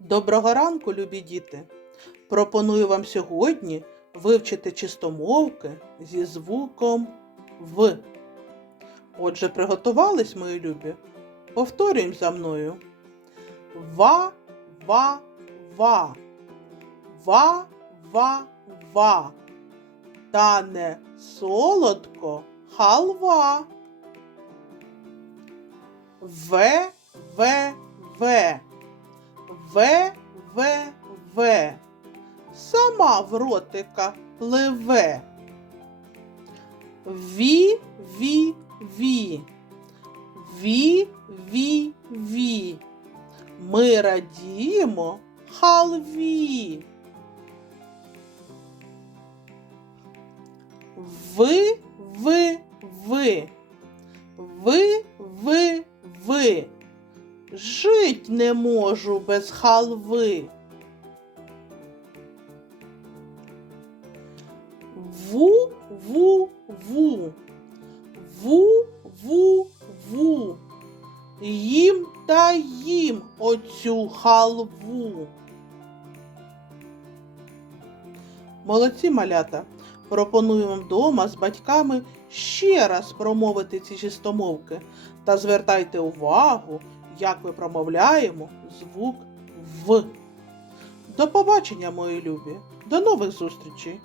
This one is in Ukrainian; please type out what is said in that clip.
Доброго ранку, любі діти! Пропоную вам сьогодні вивчити чистомовки зі звуком В. Отже, приготувались, мої любі? Повторюємо за мною. Ва, ва, ва. Ва, ва, ва. Тане солодко халва. В, В. В, В, В. Сама в ротика пливе. Ві, ві, ві. Ві, ві, ві. Ми радіємо халві. Ви, ви, ви. Ви, ви, ви. Жить не можу без халви. Ву, ву, ву. Ву, ву, ву. Їм та їм оцю халву. Молодці малята. Пропонуємо вдома з батьками ще раз промовити ці чистомовки та звертайте увагу, як ми промовляємо звук В. До побачення, мої любі! До нових зустрічей!